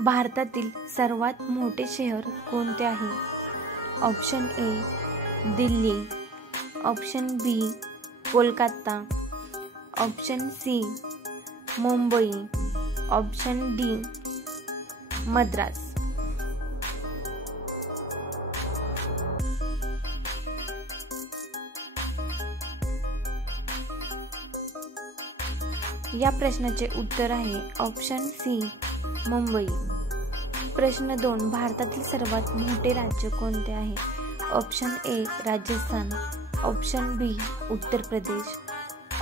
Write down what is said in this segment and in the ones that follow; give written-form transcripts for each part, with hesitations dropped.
भारतातील सर्वात मोठे शहर कोणते आहे? Option A Delhi, option B Kolkata, option C Mumbai, option D Madras. या प्रश्नाचे उत्तर आहे ऑप्शन सी मुंबई. प्रश्न 2, भारतातील सर्वात मोठे राज्य कोणते आहे? Option A Rajasthan, option B Uttar Pradesh,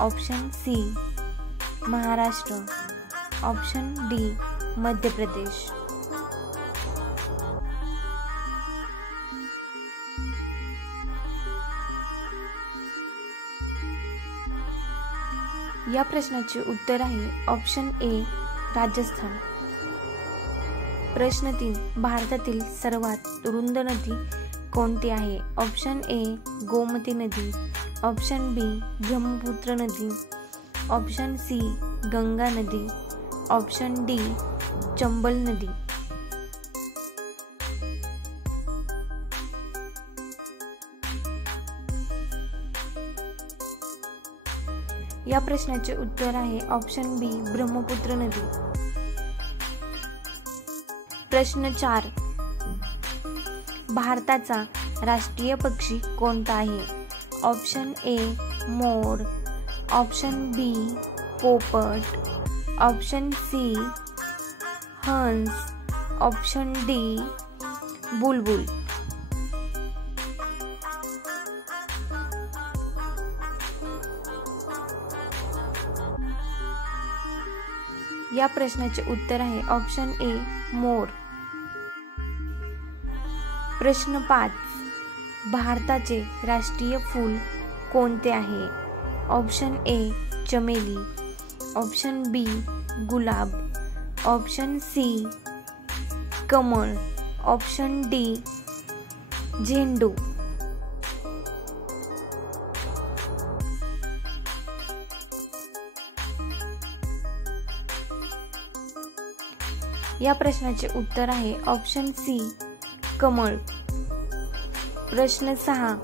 option C Maharashtra, option D Madhya Pradesh. या प्रश्नाचे उत्तर आहे ऑप्शन ए राजस्थान. प्रश्न 3, भारतातील सर्वात रुंद नदी कोणती आहे? ऑप्शन ए गोमती नदी, ऑप्शन बी ब्रह्मपुत्र नदी, ऑप्शन सी गंगा नदी, ऑप्शन डी चंबल नदी. या प्रश्नाचे उत्तर आहे ऑप्शन बी ब्रह्मपुत्र नदी. प्रश्न 4, भारताचा राष्ट्रीय पक्षी कोणता आहे? ऑप्शन ए मोर, ऑप्शन बी पोपट, ऑप्शन सी हंस, ऑप्शन डी बुलबुल. या प्रश्नाचे उत्तर आहे ऑप्शन ए मोर. प्रश्न 5, भारताचे राष्ट्रीय फूल कोणते आहे? ऑप्शन ए चमेली, ऑप्शन बी गुलाब, ऑप्शन सी कमळ, ऑप्शन डी झेंडू. या प्रश्नाचे उत्तर आहे ऑप्शन सी कमळ. प्रश्न 6,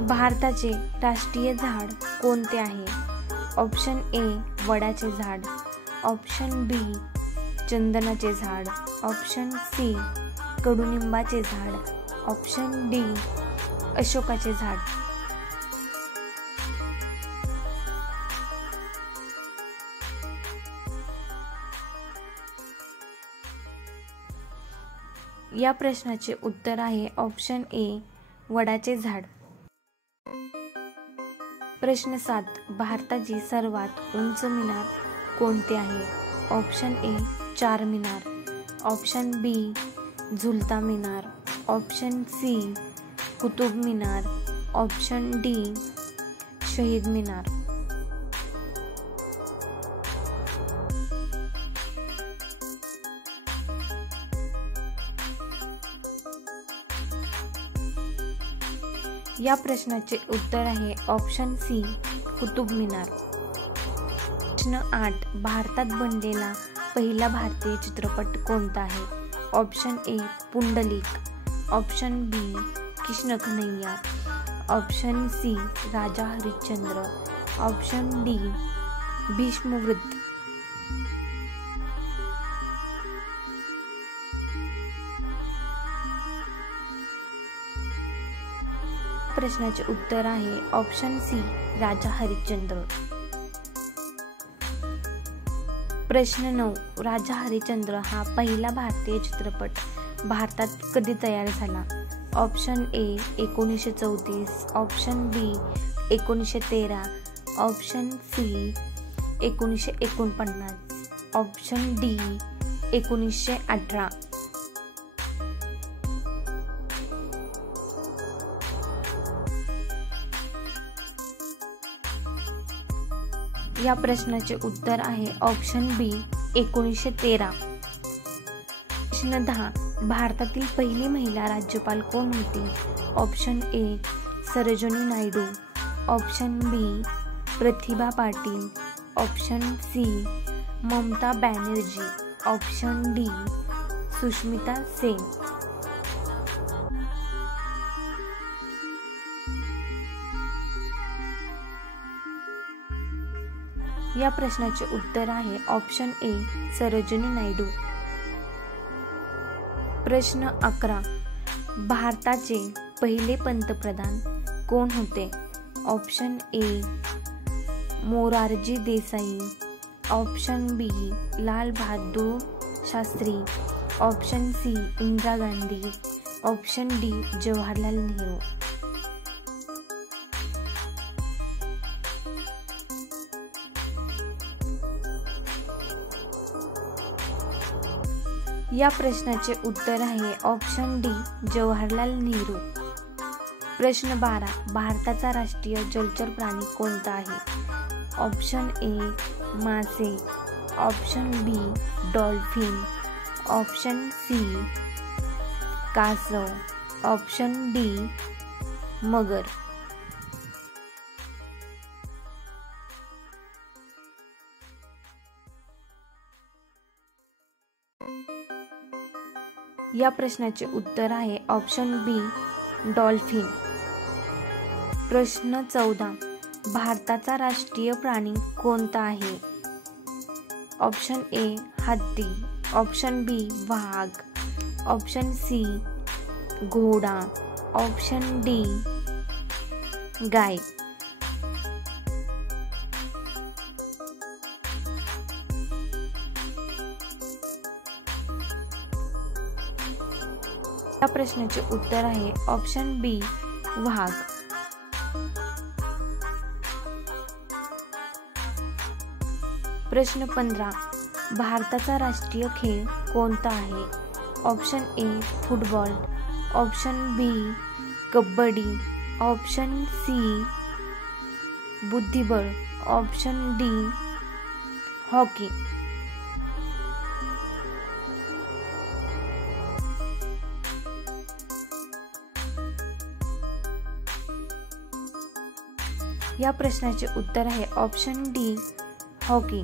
भारताचे राष्ट्रीय झाड कोणते आहे? ऑप्शन ए वडाचे झाड, ऑप्शन बी चंदनाचे झाड, ऑप्शन सी कडुनिंबाचे झाड, ऑप्शन डी अशोकाचे झाड. या प्रश्नाचे उत्तर आहे ऑप्शन ए वडाचे झाड. प्रश्न 7, भारताची सर्वात उंच मिनार कोणते आहे? ऑप्शन ए चार मिनार, ऑप्शन बी झुलता Minar, option C Qutub Minar, option D शहीद मिनार. या प्रश्नाचे उत्तर आहे ऑप्शन सी कुतुब मिनार. प्रश्न 8, भारतात बनलेला पहिला भारतीय चित्रपट कोणता आहे? Option A Pundalik, option B Krishna Kanhaiya, option C Raja Harishchandra, option D भीष्मवृत्त. प्रश्नाचे उत्तर आहे ऑप्शन सी राजा हरिश्चंद्र. प्रश्न 9, राजा हरिश्चंद्र हा पहिला भारतीय चित्रपट भारतात कधी तयार झाला? Option A 1934, option B 1913, option C 1949, option D 1918. या प्रश्नाचे उत्तर आहे ऑप्शन बी 1913. प्रश्न 10, भारतातील पहिली महिला राज्यपाल कोण होती? Option A Sarojini Naidu, option B Pratibha Patil, option C Mamata Banerjee, option D Sushmita Sen. या प्रश्नाचे उत्तर आहे ऑप्शन ए सरोजिनी नायडू. प्रश्न 11. भारताचे पहिले पंतप्रधान कोण होते? Option A Morarji Desai, option B Lal Bahadur Shastri, option C Indira Gandhi, option D Jawaharlal Nehru. या प्रश्नाचे उत्तर आहे ऑप्शन डी जवाहरलाल नेहरू. प्रश्न 12. भारताचा राष्ट्रीय जलचर प्राणी कोणता आहे? ऑप्शन ए मासे, option B dolphin, option C कासव, ऑप्शन डी मगर. या प्रश्नाचे उत्तर आहे ऑप्शन बी डॉल्फिन. प्रश्न 14. भारताचा राष्ट्रीय प्राणी कोणता आहे? ऑप्शन ए हत्ती, ऑप्शन बी वाघ, ऑप्शन सी घोडा, ऑप्शन डी गाय. या प्रश्नाचे उत्तर आहे ऑप्शन बी वाघ. प्रश्न 15. भारताचा राष्ट्रीय खेळ कोणता आहे? Option A football, option B kabaddi, option C बुद्धिबळ, ऑप्शन डी हॉकी. या प्रश्नाचे उत्तर आहे ऑप्शन डी हॉकी.